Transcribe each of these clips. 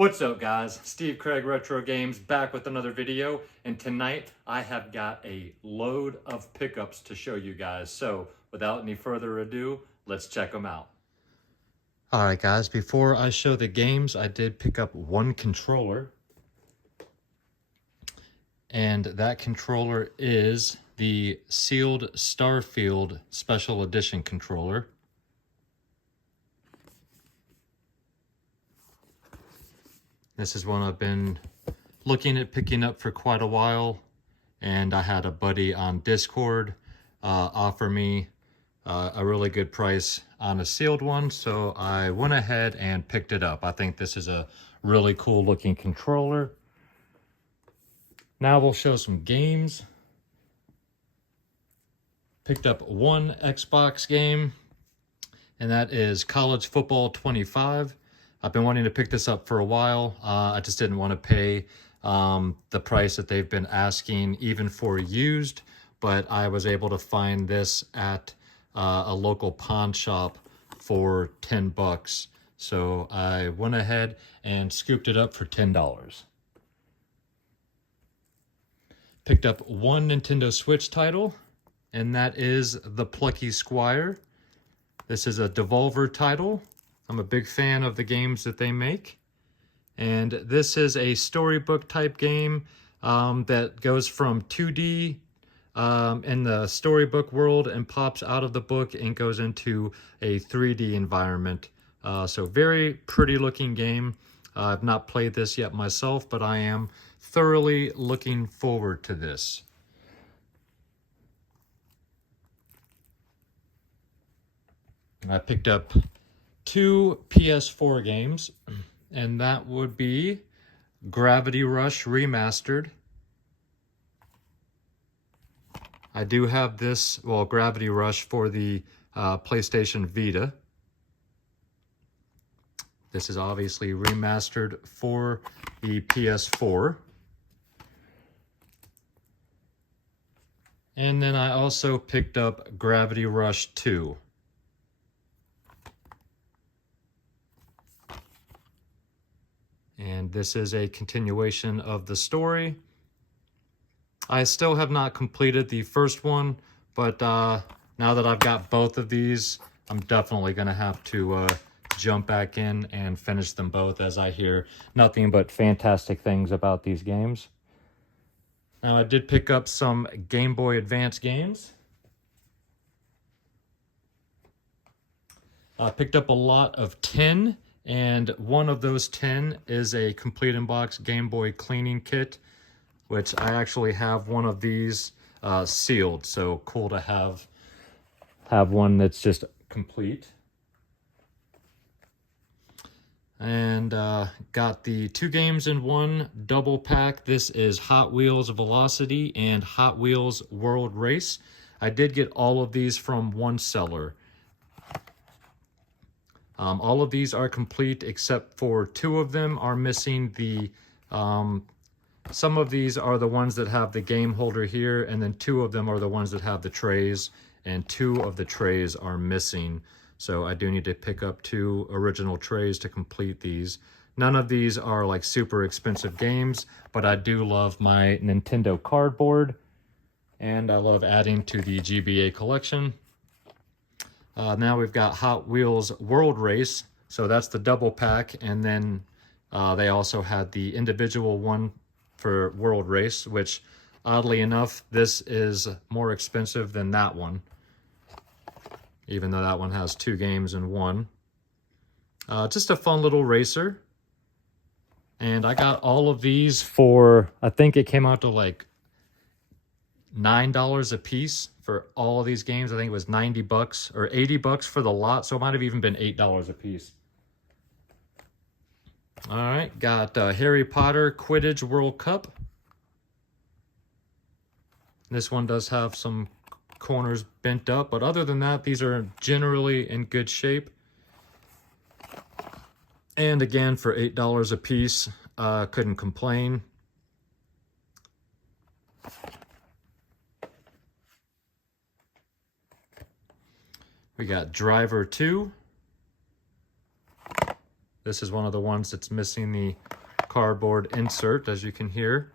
What's up guys, Steve Craig Retro Games back with another video, and tonight I have got a load of pickups to show you guys. So without any further ado, let's check them out. Alright guys, before I show the games, I did pick up one controller. And that controller is the sealed Starfield Special Edition controller. This is one I've been looking at picking up for quite a while, and I had a buddy on Discord offer me a really good price on a sealed one, so I went ahead and picked it up. I think this is a really cool looking controller. Now we'll show some games. Picked up one Xbox game, and that is College Football 25. I've been wanting to pick this up for a while. I just didn't want to pay the price that they've been asking, even for used, but I was able to find this at a local pawn shop for 10 bucks. So I went ahead and scooped it up for $10. Picked up one Nintendo Switch title, and that is The Plucky Squire. This is a Devolver title. I'm a big fan of the games that they make. And this is a storybook type game that goes from 2D in the storybook world and pops out of the book and goes into a 3D environment. So very pretty looking game. I've not played this yet myself, but I am thoroughly looking forward to this. I picked up two PS4 games, and that would be Gravity Rush Remastered. I do have this, well, Gravity Rush for the PlayStation Vita. This is obviously remastered for the PS4. And then I also picked up Gravity Rush 2. And this is a continuation of the story. I still have not completed the first one, but now that I've got both of these, I'm definitely going to have to jump back in and finish them both, as I hear nothing but fantastic things about these games. Now, I did pick up some Game Boy Advance games. I picked up a lot of 10, and one of those 10 is a complete in-box Game Boy cleaning kit, which I actually have one of these sealed, so cool to have one that's just complete. And got the 2 games in 1 double pack. This is Hot Wheels Velocity and Hot Wheels World Race. I did get all of these from one seller. All of these are complete except for 2 of them are missing the, some of these are the ones that have the game holder here, and then 2 of them are the ones that have the trays, and 2 of the trays are missing. So I do need to pick up 2 original trays to complete these. None of these are like super expensive games, but I do love my Nintendo cardboard, and I love adding to the GBA collection. Now we've got Hot Wheels World Race, so that's the double pack, and then they also had the individual one for World Race, which oddly enough, this is more expensive than that one, even though that one has 2 games in 1. Just a fun little racer. And I got all of these for, I think it came out to like $9 a piece for all of these games. I think it was 90 bucks or 80 bucks for the lot, so it might have even been $8 a piece. All right, got Harry Potter Quidditch World Cup. This one does have some corners bent up, but other than that, these are generally in good shape. And again, for $8 a piece, couldn't complain. We got Driver 2. This is one of the ones that's missing the cardboard insert, as you can hear.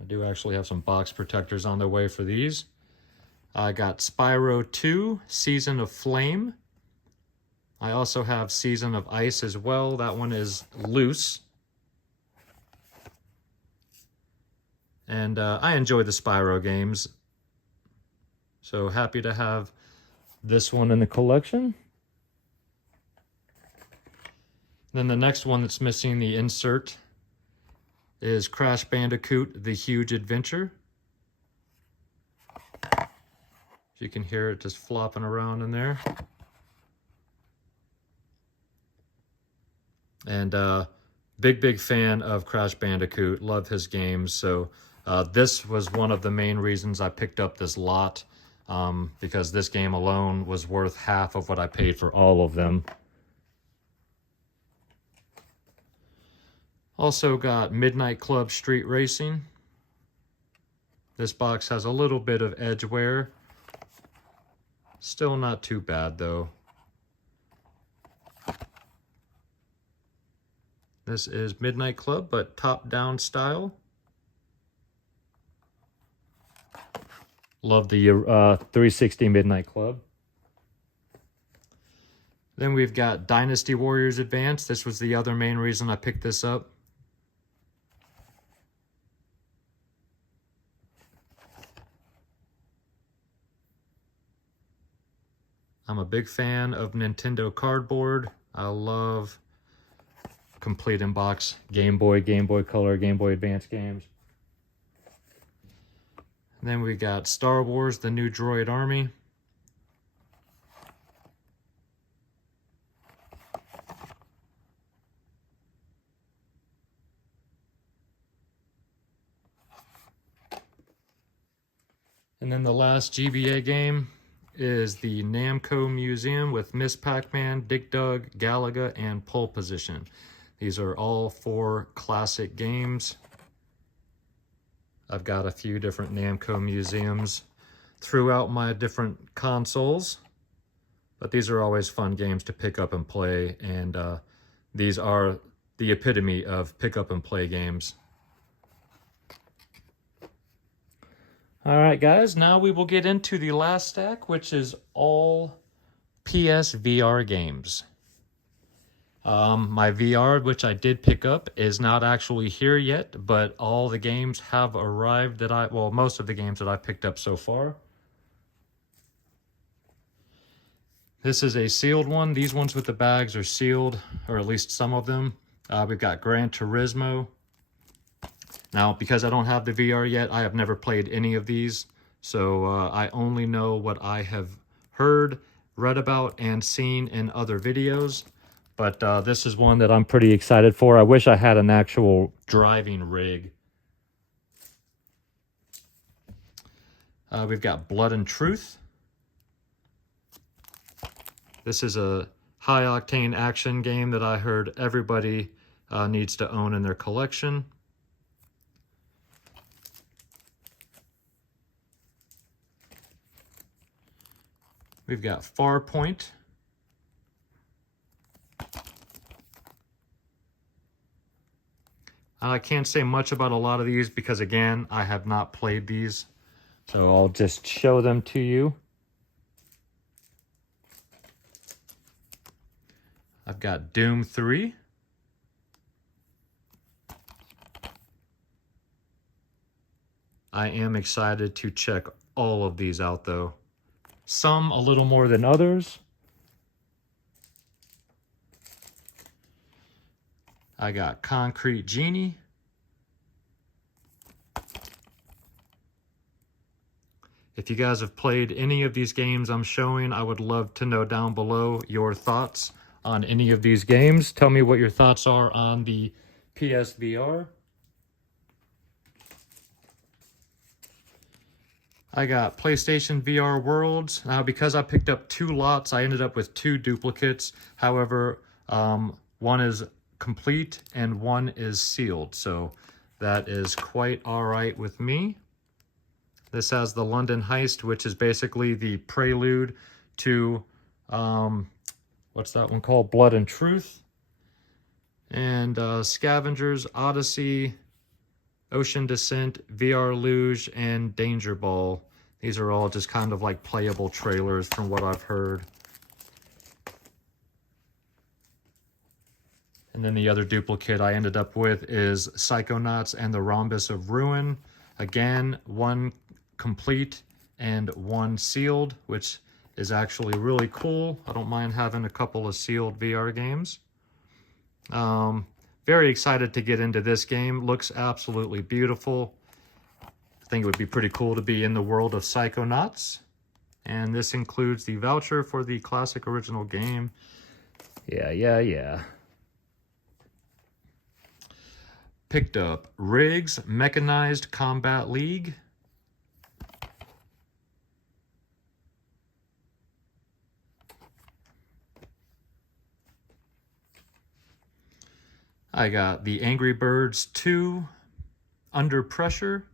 I do actually have some box protectors on the way for these. I got Spyro 2, Season of Flame. I also have Season of Ice as well. That one is loose. And I enjoy the Spyro games. So happy to have this one in the collection. Then the next one that's missing the insert is Crash Bandicoot, The Huge Adventure. You can hear it just flopping around in there. And big fan of Crash Bandicoot, love his games. So this was one of the main reasons I picked up this lot, because this game alone was worth half of what I paid for all of them. Also got Midnight Club Street Racing. This box has a little bit of edge wear. Still not too bad though. This is Midnight Club, but top-down style. Love the 360 Midnight Club. Then we've got Dynasty Warriors Advance. This was the other main reason I picked this up. I'm a big fan of Nintendo cardboard. I love complete in-box Game Boy Color, Game Boy Advance games. And then we got Star Wars, The New Droid Army. And then the last GBA game is the Namco Museum with Miss Pac-Man, Dig Dug, Galaga, and Pole Position. These are all 4 classic games. I've got a few different Namco museums throughout my different consoles, but these are always fun games to pick up and play, and these are the epitome of pick up and play games. All right, guys, now we will get into the last stack, which is all PSVR games. My VR, which I did pick up, is not actually here yet, but all the games have arrived that most of the games that I picked up so far. This is a sealed one. These ones with the bags are sealed, or at least some of them. We've got Gran Turismo. Now, because I don't have the VR yet, I have never played any of these, so I only know what I have heard, read about, and seen in other videos. But this is one that I'm pretty excited for. I wish I had an actual driving rig. We've got Blood and Truth. This is a high-octane action game that I heard everybody needs to own in their collection. We've got Farpoint. I can't say much about a lot of these because, again, I have not played these. So I'll just show them to you. I've got Doom 3. I am excited to check all of these out, though. Some a little more than others. I got Concrete Genie. If you guys have played any of these games I'm showing, I would love to know down below your thoughts on any of these games. Tell me what your thoughts are on the PSVR. I got PlayStation VR Worlds. Now, because I picked up 2 lots, I ended up with 2 duplicates. However, one is complete and one is sealed. So that is quite all right with me. This has the London Heist, which is basically the prelude to, what's that one called? Blood and Truth. And Scavengers, Odyssey, Ocean Descent, VR Luge, and Danger Ball. These are all just kind of like playable trailers from what I've heard. And then the other duplicate I ended up with is Psychonauts and the Rhombus of Ruin. Again, one complete and one sealed, which is actually really cool. I don't mind having a couple of sealed VR games. Very excited to get into this game. Looks absolutely beautiful. I think it would be pretty cool to be in the world of Psychonauts. And this includes the voucher for the classic original game. Yeah. Picked up Riggs Mechanized Combat League. I got the Angry Birds 2 Under Pressure.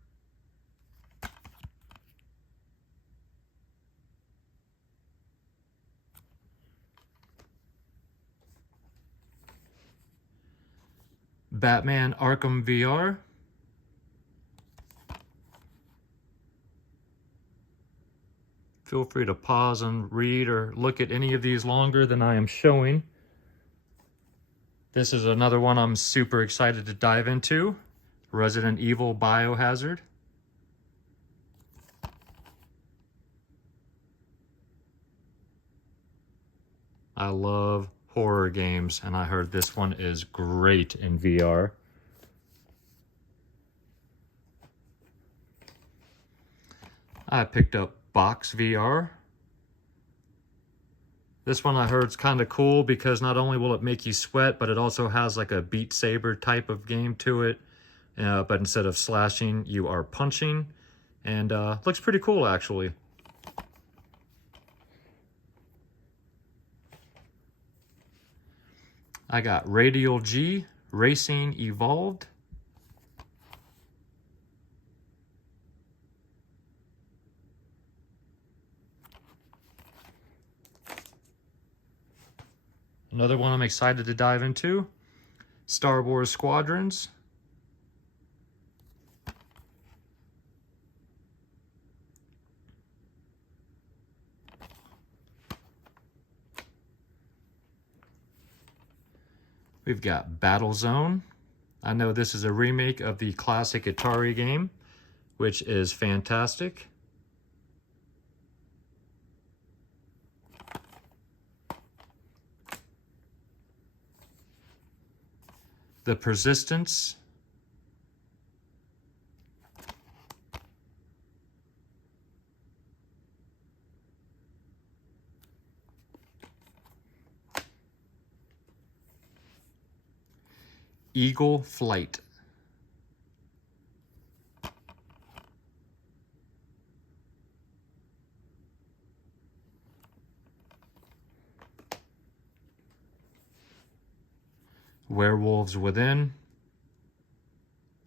Batman Arkham VR. Feel free to pause and read or look at any of these longer than I am showing. This is another one I'm super excited to dive into. Resident Evil Biohazard. I love horror games, and I heard this one is great in VR. I picked up Box VR. This one I heard is kind of cool because not only will it make you sweat, but it also has like a Beat Saber type of game to it. But instead of slashing, you are punching. And looks pretty cool, actually. I got Radial G Racing Evolved. Another one I'm excited to dive into, Star Wars Squadrons. We've got Battlezone. I know this is a remake of the classic Atari game, which is fantastic. The Persistence. Eagle Flight. Werewolves Within.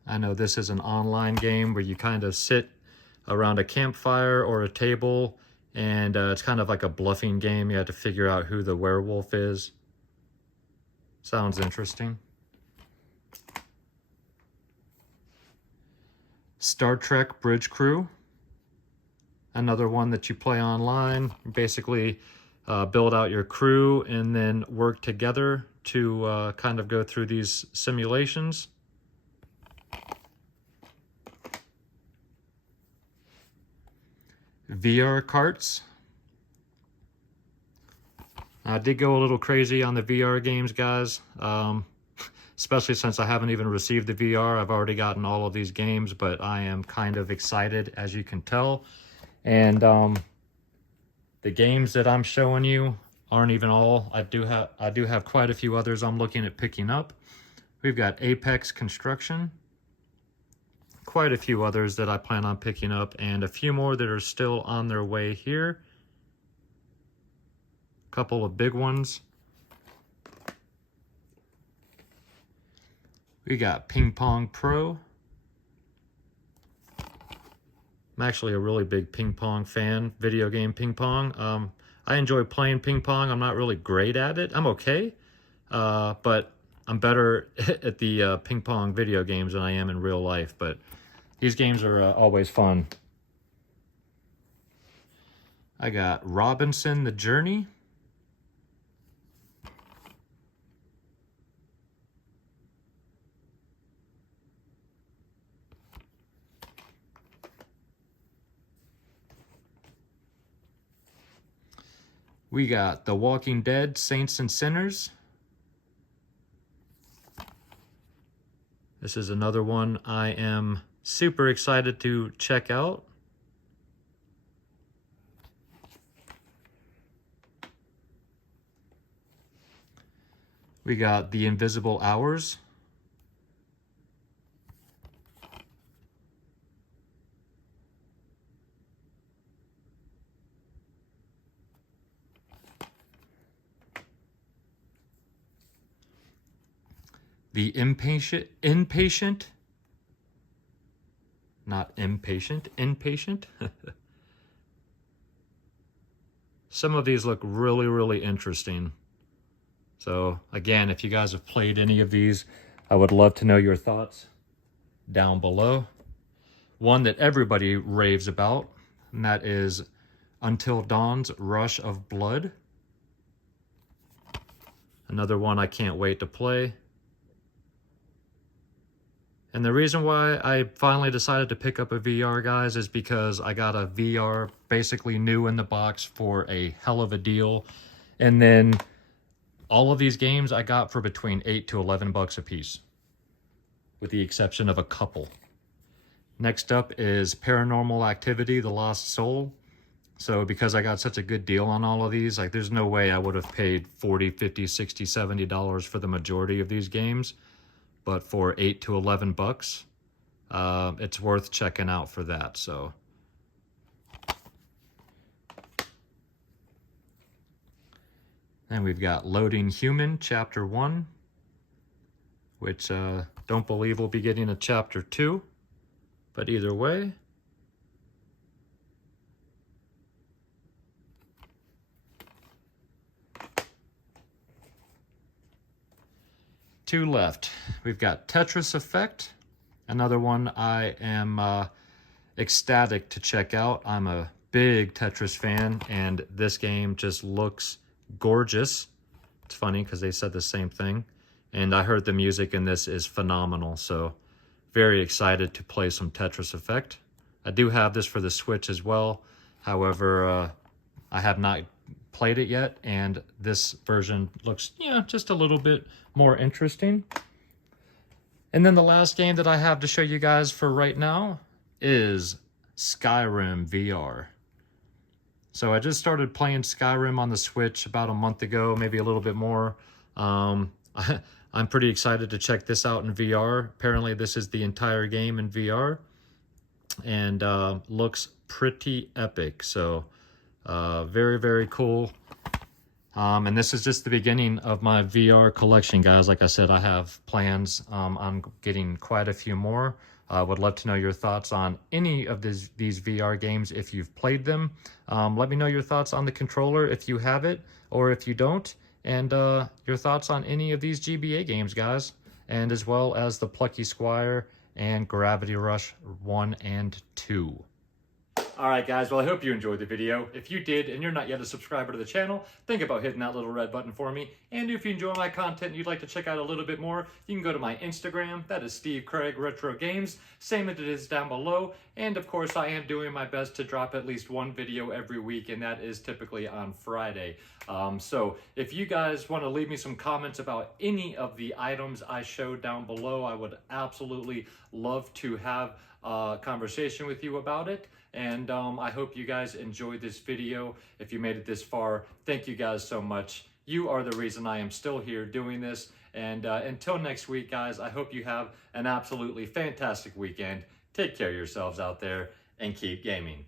I know this is an online game where you kind of sit around a campfire or a table, and it's kind of like a bluffing game. You have to figure out who the werewolf is. Sounds interesting. Star Trek Bridge Crew. Another one that you play online. Basically build out your crew and then work together to kind of go through these simulations. VR carts. I did go a little crazy on the VR games, guys. Especially since I haven't even received the VR. I've already gotten all of these games, but I am kind of excited, as you can tell. And the games that I'm showing you aren't even all. I do have quite a few others I'm looking at picking up. We've got Apex Construction, quite a few others that I plan on picking up, and a few more that are still on their way here. A couple of big ones. We got Ping Pong Pro, I'm actually a really big ping pong fan, video game ping pong. I enjoy playing ping pong. I'm not really great at it. I'm okay, but I'm better at the ping pong video games than I am in real life. But these games are always fun. I got Robinson the Journey. We got The Walking Dead, Saints and Sinners. This is another one I am super excited to check out. We got The Invisible Hours. The Inpatient, not impatient, Inpatient. Some of these look really, really interesting. So again, if you guys have played any of these, I would love to know your thoughts down below. One that everybody raves about, and that is Until Dawn's Rush of Blood. Another one I can't wait to play. And the reason why I finally decided to pick up a VR, guys, is because I got a VR basically new in the box for a hell of a deal. And then all of these games I got for between $8 to $11 a piece, with the exception of a couple. Next up is Paranormal Activity, The Lost Soul. So because I got such a good deal on all of these, like there's no way I would have paid $40, $50, $60, $70 for the majority of these games. But for $8 to $11, it's worth checking out for that. So, then we've got Loading Human, Chapter 1, which don't believe we'll be getting a Chapter 2, but either way. Two left. We've got Tetris Effect, another one I am ecstatic to check out. I'm a big Tetris fan, and this game just looks gorgeous. It's funny because they said the same thing, and I heard the music in this is phenomenal, so very excited to play some Tetris Effect. I do have this for the Switch as well. However, I have not played it yet, and this version looks, just a little bit more interesting. And then the last game that I have to show you guys for right now is Skyrim VR. So I just started playing Skyrim on the Switch about a month ago, maybe a little bit more. I'm pretty excited to check this out in VR. Apparently this is the entire game in VR, and looks pretty epic. So very, very cool. And this is just the beginning of my VR collection, guys. Like I said, I have plans on getting quite a few more. Would love to know your thoughts on any of these VR games if you've played them. Let me know your thoughts on the controller if you have it or if you don't, and your thoughts on any of these GBA games, guys, and as well as the Plucky Squire and Gravity Rush 1 and 2. Alright guys, well I hope you enjoyed the video. If you did and you're not yet a subscriber to the channel, think about hitting that little red button for me. And if you enjoy my content and you'd like to check out a little bit more, you can go to my Instagram. That is Steve Craig Retro Games. Same as it is down below. And of course I am doing my best to drop at least one video every week, and that is typically on Friday. So if you guys want to leave me some comments about any of the items I showed down below, I would absolutely love to have a conversation with you about it. And I hope you guys enjoyed this video. If you made it this far, thank you guys so much. You are the reason I am still here doing this. And until next week, guys, I hope you have an absolutely fantastic weekend. Take care of yourselves out there and keep gaming.